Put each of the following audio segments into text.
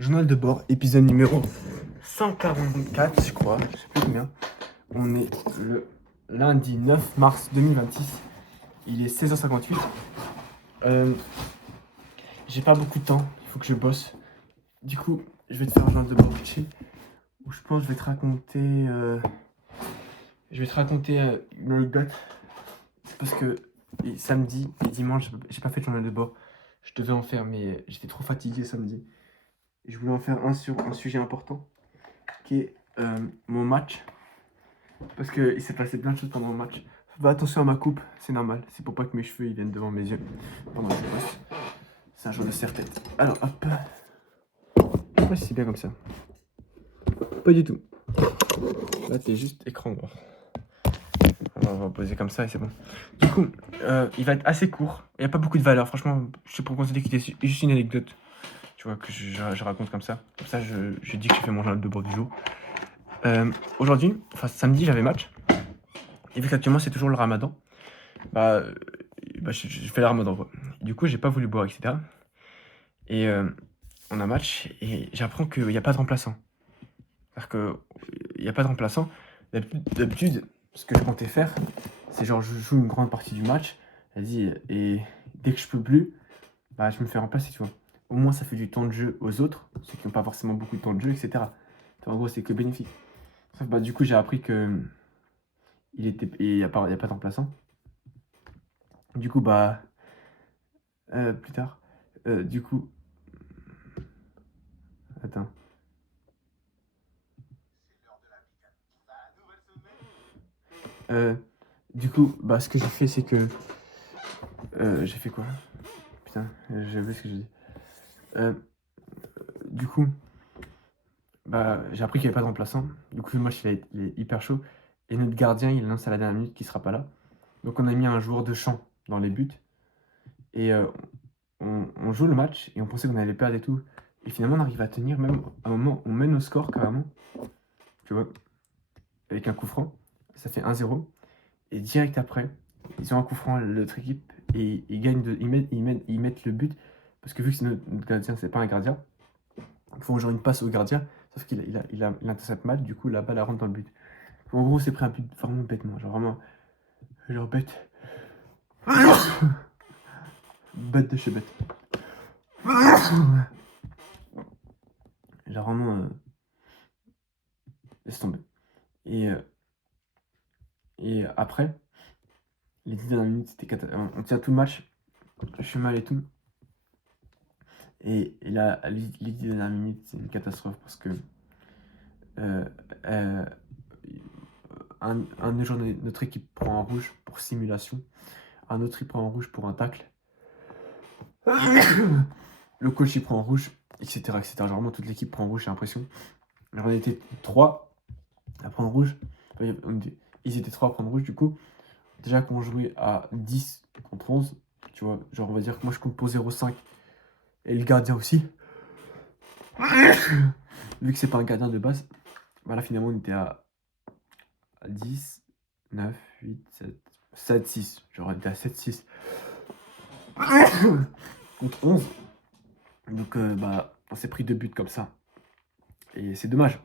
Journal de bord, épisode numéro 144, je crois, je sais plus combien. On est le lundi 9 mars 2026. Il est 16h58. J'ai pas beaucoup de temps, il faut que je bosse. Du coup, je vais te faire un journal de bord chill où je pense que je vais te raconter. Une anecdote. Parce que samedi et dimanche, j'ai pas fait de journal de bord. Je devais en faire, mais j'étais trop fatigué samedi. Et je voulais en faire un sur un sujet important, qui est mon match. Parce qu'il s'est passé plein de choses pendant le match. Fais attention à ma coupe, c'est normal. C'est pour pas que mes cheveux ils viennent devant mes yeux pendant que je bosse. C'est un jour de serre-tête. Alors hop. Je sais pas si c'est bien comme ça. Pas du tout. Là c'est juste écran noir. Alors, on va poser comme ça et c'est bon. Du coup, il va être assez court. Il n'y a pas beaucoup de valeur. Franchement, je te propose qu'il était juste une anecdote. Tu vois, que je raconte comme ça. Comme ça, je dis que j'ai fait mon journal de bord du jour. Aujourd'hui, enfin samedi, j'avais match. Et vu qu'actuellement c'est toujours le ramadan, je fais le ramadan quoi. Et du coup, j'ai pas voulu boire, etc. Et on a match et j'apprends qu'il n'y a pas de remplaçant. C'est-à-dire qu'il n'y a pas de remplaçant. D'habitude, ce que je comptais faire, c'est genre je joue une grande partie du match, vas-y, et dès que je peux plus, je me fais remplacer, tu vois. Au moins, ça fait du temps de jeu aux autres, ceux qui n'ont pas forcément beaucoup de temps de jeu, etc. En gros, c'est que bénéfique. Sauf du coup, j'ai appris que il n'y a pas de remplaçant. Du coup, plus tard, du coup, attends. Du coup, ce que j'ai fait, c'est que j'ai fait quoi? Putain, j'ai oublié ce que j'ai dit. Du coup, j'ai appris qu'il n'y avait pas de remplaçant. Du coup, le match il est hyper chaud. Et notre gardien, il annonce à la dernière minute qu'il sera pas là. Donc, on a mis un joueur de champ dans les buts. Et on joue le match et on pensait qu'on allait perdre et tout. Et finalement, on arrive à tenir, même à un moment, on mène au score carrément. Tu vois, avec un coup franc. Ça fait 1-0. Et direct après, ils ont un coup franc à l'autre équipe et ils gagnent ils mettent le but. Parce que vu que c'est notre gardien, c'est pas un gardien, ils font genre une passe au gardien, sauf qu'il intercepte mal, du coup la balle rentre dans le but. En gros, c'est pris un but vraiment bêtement, genre bête. Bête de chez bête. Genre vraiment, laisse tomber. Et après, les 10 dernières minutes, c'était on tient tout le match, je suis mal et tout. Et là, les 10 dernières minutes, c'est une catastrophe parce que un jour, notre équipe prend un rouge pour simulation, un autre il prend un rouge pour un tacle, le coach il prend un rouge, etc. etc. Genre vraiment toute l'équipe prend un rouge, j'ai l'impression. Alors on était 3 à prendre rouge, ils étaient 3 à prendre rouge, du coup, déjà qu'on jouait à 10 contre 11, tu vois, genre on va dire que moi je compte pour 0,5 et le gardien aussi. Vu que c'est pas un gardien de base, là finalement on était à 10, 9, 8, 7, 6. J'aurais été à 7, 6. Contre 11. Donc, on s'est pris 2 buts comme ça. Et c'est dommage.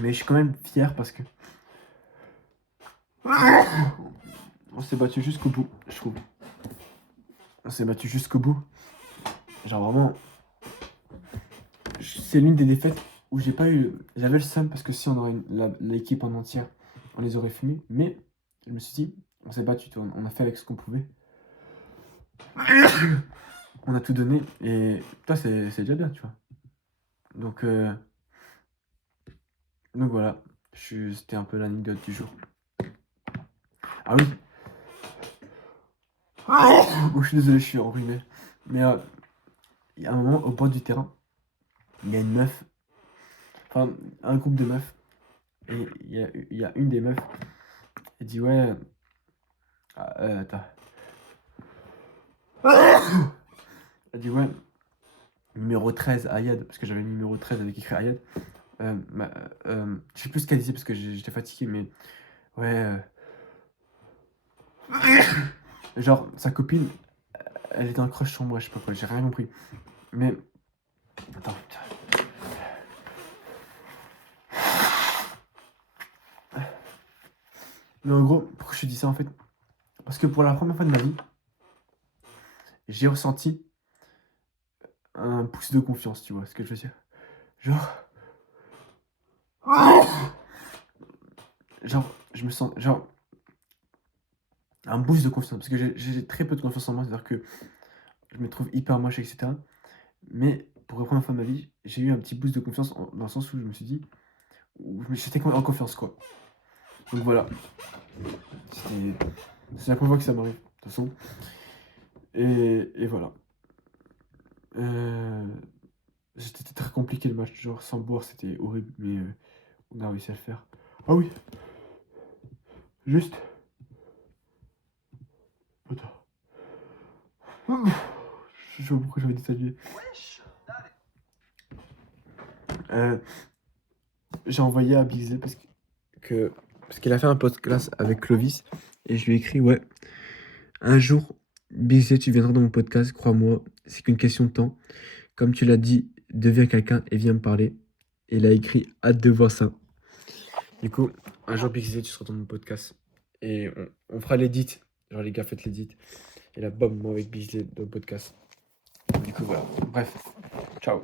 Mais je suis quand même fier parce que on s'est battu jusqu'au bout, je trouve. On s'est battu jusqu'au bout. Genre vraiment, c'est l'une des défaites où j'ai pas eu. J'avais le seum parce que si on aurait l'équipe en entière, on les aurait fumés. Mais je me suis dit, on s'est battu, on a fait avec ce qu'on pouvait. On a tout donné et toi c'est déjà bien, tu vois. Donc voilà, c'était un peu l'anecdote du jour. Ah oui. Oh, je suis désolé, je suis enrhumé. Mais il y a un moment au bord du terrain, il y a une meuf, enfin un groupe de meufs, et il y a une des meufs, elle dit ouais, attends. Elle dit ouais, numéro 13 Ayad, parce que j'avais le numéro 13 avec écrit Ayad. Je sais plus ce qu'elle disait parce que j'étais fatigué, mais ouais. Genre, sa copine, elle était en crush sur moi, je sais pas quoi, j'ai rien compris. Mais. Attends, putain. Mais en gros, pourquoi je te dis ça en fait? Parce que pour la première fois de ma vie, j'ai ressenti un boost de confiance, tu vois ce que je veux dire? Genre, genre, je me sens, genre, un boost de confiance. Parce que j'ai très peu de confiance en moi, c'est-à-dire que je me trouve hyper moche, etc. Mais pour la première fois de ma vie, j'ai eu un petit boost de confiance dans le sens où je me suis dit, où j'étais en confiance, quoi. Donc voilà, c'est la première fois que ça m'arrive, de toute façon. Et voilà. Euh, C'était très compliqué le match, genre sans boire, c'était horrible, mais on a réussi à le faire. Ah oui, juste. Attends. Je sais pas pourquoi j'avais dit ça. Euh, j'ai envoyé à Bigzel parce qu'il a fait un podcast avec Clovis et je lui ai écrit ouais, un jour Bigzel tu viendras dans mon podcast, crois-moi, c'est qu'une question de temps. Comme tu l'as dit, deviens quelqu'un et viens me parler. Et il a écrit hâte de voir ça. Du coup, un jour Bigzel tu seras dans mon podcast et on fera l'édit. Genre les gars faites l'édit. Et là bam moi avec Bigzel dans le podcast. Du coup voilà. Bref, ciao.